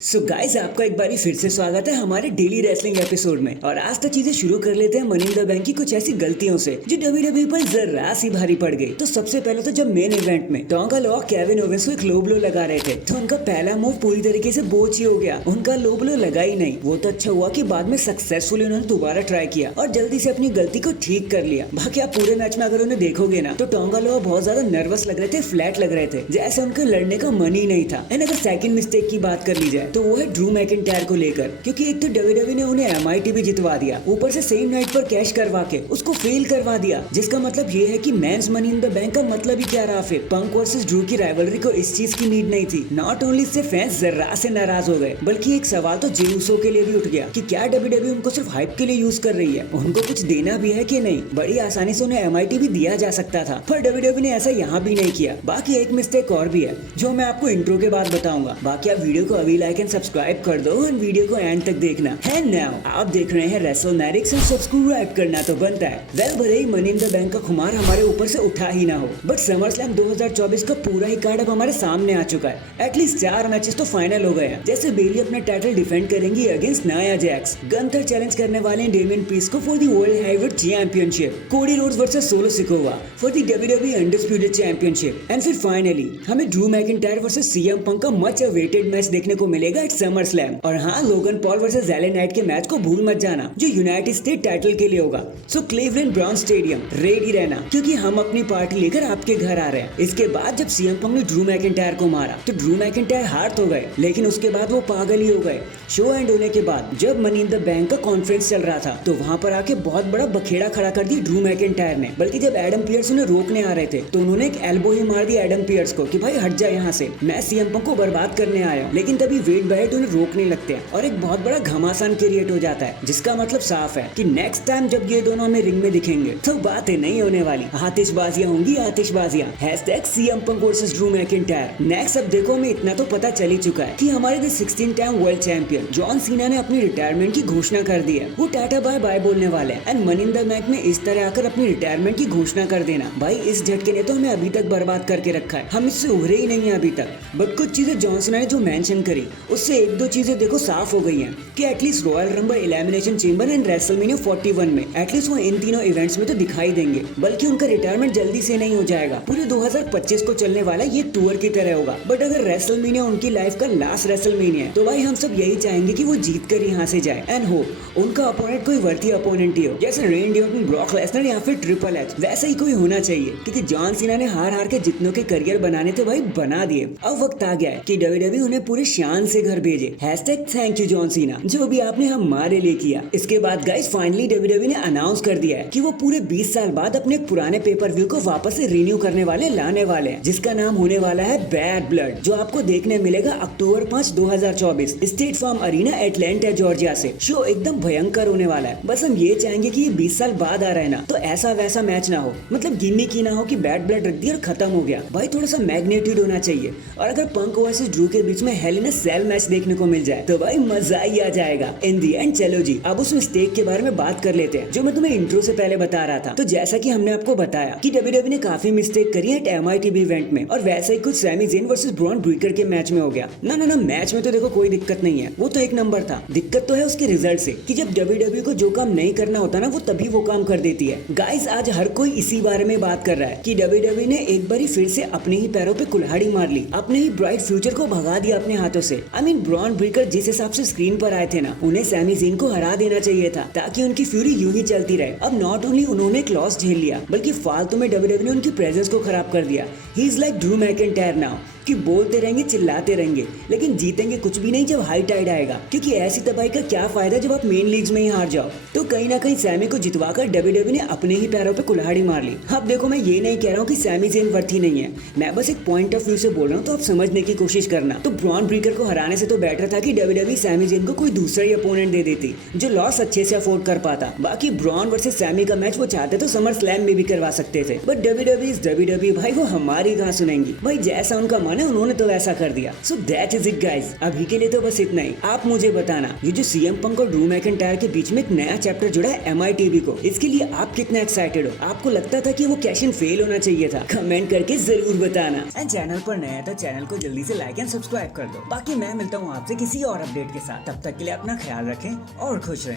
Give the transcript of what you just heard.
So guys आपका एक बारी फिर से स्वागत है हमारे डेली रेसलिंग एपिसोड में। और आज तक चीजें शुरू कर लेते हैं मनी इन द बैंक की कुछ ऐसी गलतियों से जो डब्ल्यूडब्ल्यूई पर जरा सी भारी पड़ गई। तो सबसे पहले तो जब मेन इवेंट में टोंगा लॉ केविन ओवेंस को एक लो ब्लो लगा रहे थे तो उनका पहला मूव पूरी तरीके से बोझ ही हो गया, उनका लो ब्लो लगा ही नहीं। वो तो अच्छा हुआ कि बाद में सक्सेसफुली उन्होंने दोबारा ट्राई किया और जल्दी से अपनी गलती को ठीक कर लिया। बाकी आप पूरे मैच में अगर उन्हें देखोगे ना तो टोंगा लॉ बहुत ज्यादा नर्वस लग रहे थे, फ्लैट लग रहे थे, जैसे उनको लड़ने का मन ही नहीं था। एंड अगर सेकंड मिस्टेक की बात कर ली जाए तो वो है ड्रू मैकिंटायर को लेकर, क्योंकि एक तो डब्ल्यूडब्ल्यूई ने उन्हें एमआईटी भी जितवा दिया, ऊपर से सेम नाइट पर कैश करवा के उसको फेल करवा दिया, जिसका मतलब ये है कि men's Money in the Bank का मतलब ही क्या रहा। फिर पंक वर्सेस ड्रू की राइवलरी को इस चीज की नीड नहीं थी। नॉट ओनली इससे फैंस जर्रा से नाराज हो गए, बल्कि एक सवाल तो जे उसो के लिए भी उठ गया कि क्या डब्ल्यूडब्ल्यूई उनको सिर्फ हाइप के लिए यूज कर रही है, उनको कुछ देना भी है कि नहीं। बड़ी आसानी से उन्हें एमआईटी भी दिया जा सकता था, पर डब्ल्यूडब्ल्यूई ने ऐसा यहाँ भी नहीं किया। बाकी एक मिस्टेक और भी है जो मैं आपको इंट्रो के बाद बताऊंगा। बाकी आप वीडियो को अभी लाइक एंड सब्सक्राइब कर दो और वीडियो को एंड तक देखना है। नाउ आप देख रहे हैं रेसलमैनिक्स और सब्सक्राइब करना तो बनता है। वेल भले ही मनी इन द बैंक का खुमार हमारे ऊपर से उठा ही ना हो, बट समर स्लैम 2024 का पूरा ही कार्ड अब हमारे सामने आ चुका है। एटलीस्ट 4 मैचेस तो फाइनल हो गए हैं। जैसे बेली अपना टाइटल डिफेंड करेंगी against Nia Jax, Gunther challenge करने वाले हैं डेमियन पीस को for the world heavyweight championship, Cody Rhodes versus solo Sikoa for the WWE undisputed championship, and फिर फाइनली हमें Drew McIntyre versus CM Punk का much awaited match देखने को मिलेगा एट समर स्लैम। और हाँ, Logan Paul versus LA Knight के match को भूल मत जाना जो यूनाइटेड स्टेट टाइटल के लिए होगा। सो क्लीवलैंड ब्राउन स्टेडियम रेडी रहना, क्योंकि हम अपनी पार्टी लेकर आपके घर आ रहे हैं। इसके बाद जब सीएम पंक ने ड्रू मैकिंटायर को मारा तो ड्रू मैकिंटायर हार तो गए, लेकिन उसके बाद वो पागल ही हो गए। शो एंड होने के बाद जब मनी इन द बैंक का कॉन्फ्रेंस चल रहा था तो वहाँ पर आके बहुत बड़ा बखेड़ा खड़ा कर दिया ड्रू मैकिंटायर ने। बल्कि जब एडम पियर्स उन्हें रोकने आ रहे थे तो उन्होंने एक एल्बो ही मार दिया एडम पियर्स को कि भाई हट जा यहाँ से, मैं सीएम पंक को बर्बाद करने आया हूँ। लेकिन तभी वेड बैरेट उन्हें रोकने लगते हैं और एक बहुत बड़ा घमासान क्रिएट हो जाता है, जिसका मतलब साफ है कि नेक्स्ट टाइम जब ये दोनों हमें रिंग में दिखेंगे तो बातें नहीं होने वाली, आतिशबाजियां होंगी आतिशबाजियां। #CM Punk versus Drew McIntyre. Next अब देखो, हमें इतना तो पता चल ही चुका है कि हमारे the 16 time world champion John Cena ने अपनी रिटायरमेंट की घोषणा कर दी है। वो टाटा बाय बाय बोलने वाले हैं। And money in the bank में इस तरह आकर अपनी रिटायरमेंट की घोषणा कर देना, भाई इस झटके ने तो हमें अभी तक बर्बाद करके रखा है, हम इससे उभरे ही नहीं है अभी तक। बट कुछ चीजें जॉन सीना ने जो मेंशन करी उससे एक दो चीजें देखो साफ हो गई हैं कि at least royal rumble elimination chamber and WrestleMania 41 में एटलीस्ट वो इन तीनों इवेंट्स में तो दिखाई देंगे। बल्कि उनका रिटायरमेंट जल्दी से नहीं हो जाएगा, पूरे 2025 को चलने वाला ये टूर की तरह होगा। बट अगर रेसलमेनिया उनकी लाइफ का लास्ट रेसलमेनिया है तो भाई हम सब यही चाहेंगे कि वो जीत कर यहाँ से जाए एंड हो उनका अपोनेंट कोई वर्ती अपोनेंट ही हो, जैसे रेंडी ऑर्टन, ब्रॉक लेसनर या फिर ट्रिपल एच, वैसा ही कोई होना चाहिए। क्योंकि जॉन सीना ने हार हार के जितनों के करियर बनाने थे भाई बना दिए। अब वक्त आ गया है कि डब्ल्यूडब्ल्यूई उन्हें पूरे शान से घर भेजे। #थैंक यू जॉन सीना, जो भी आपने हमारे लिए किया। इसके बाद गाइस फाइनली डब्ल्यूडब्ल्यूई ने अनाउंस कर दिया है कि वो पूरे 20 साल बाद अपने पुराने पेपर व्यू को वापस से रिन्यू करने वाले लाने वाले हैं, जिसका नाम होने वाला है बैड ब्लड, जो आपको देखने मिलेगा October 5, 2024 State Farm Arena Atlanta Georgia से। शो एकदम भयंकर होने वाला है। बस हम ये चाहेंगे कि ये 20 साल बाद आ रहे हैं ना तो ऐसा वैसा मैच ना हो, मतलब गिम्मिक ही ना हो कि बैड ब्लड रख दिया और खत्म हो गया। भाई थोड़ा सा मैग्नेट्यूड होना चाहिए। और अगर पंक वर्सेस ड्रू के बीच में हेल इन अ सेल मैच देखने को मिल जाए तो भाई मजा ही आ जाएगा इन दी एंड। चलो जी, अब उस मिस्टेक के बारे में बात कर लेते हैं जो मैं तुम्हें इंट्रो से पहले बता रहा था। तो जैसा कि हमने आपको बताया कि डब्ल्यूडब्ल्यूई ने काफी मिस्टेक करी है एमआईटीबी इवेंट में, और वैसा ही कुछ Sami Zayn versus Bron Breakker के मैच में हो गया। ना मैच में तो देखो कोई दिक्कत नहीं है, वो तो एक नंबर था। दिक्कत तो है उसके रिजल्ट से कि जब डब्ल्यूडब्ल्यूई को जो काम नहीं करना होता ना वो तभी वो काम कर देती है। गाइस आज हर कोई इसी बारे में बात कर रहा है कि डब्ल्यूडब्ल्यूई ने एक बारी फिर से अपने ही पैरों पे कुल्हाड़ी मार ली, अपने ही ब्राइट फ्यूचर को भगा दिया अपने हाथों से। आई मीन ब्रॉन ब्रेकर जिस हिसाब से स्क्रीन पर आए थे ना, उन्हें सैमी ज़ेन को हरा देना चाहिए था ताकि उनकी फ्यूरी यूं ही चलती रहे। अब नॉट ओनली उन्होंने एक लॉस झेल लिया बल्कि फालतू में डब्ल्यूडब्ल्यूई ने उनकी प्रेजेंस को खराब कर दिया। He is like Drew McIntyre now, कि बोलते रहेंगे चिल्लाते रहेंगे लेकिन जीतेंगे कुछ भी नहीं जब हाई टाइड आएगा। क्योंकि ऐसी तबाही का क्या फायदा जब आप मेन लीग्स में ही हार जाओ। तो कहीं ना कहीं सैमी को जितवाकर डब्ल्यूडब्ल्यूई ने अपने ही पैरों पे कुल्हाड़ी मार ली। अब देखो मैं ये नहीं कह रहा हूँ कि सैमी ज़ेन वर्थी नहीं है, मैं बस एक पॉइंट ऑफ व्यू से बोल रहा हूँ, तो आप समझने की कोशिश करना। तो ब्रॉन ब्रेकर को हराने से तो बेटर था कि डब्ल्यूडब्ल्यूई सैमी ज़ेन को कोई दूसरा ही अपोनेंट दे देती जो लॉस अच्छे से अफोर्ड कर पाता। बाकी ब्रॉन वर्सेस सैमी का मैच वो चाहते तो समर स्लैम में भी करवा सकते थे, बट डब्ल्यूडब्ल्यूई भाई वो हमारी कहाँ सुनेंगी। भाई जैसा उनका मन ने उन्होंने तो वैसा कर दिया। So that is it guys, अभी के लिए तो बस इतना ही। आप मुझे बताना ये जो सीएम पंक और ड्रू मैकिंटायर के बीच में एक नया चैप्टर जुड़ा है MITV को, इसके लिए आप कितना एक्साइटेड हो? आपको लगता था कि वो कैश इन फेल होना चाहिए था? कमेंट करके जरूर बताना। एंड चैनल पर नया है तो चैनल को जल्दी से लाइक एंड सब्सक्राइब कर दो। बाकी मैं मिलता हूँ आपसे किसी और अपडेट के साथ, तब तक के लिए अपना ख्याल रखें और खुश रहें।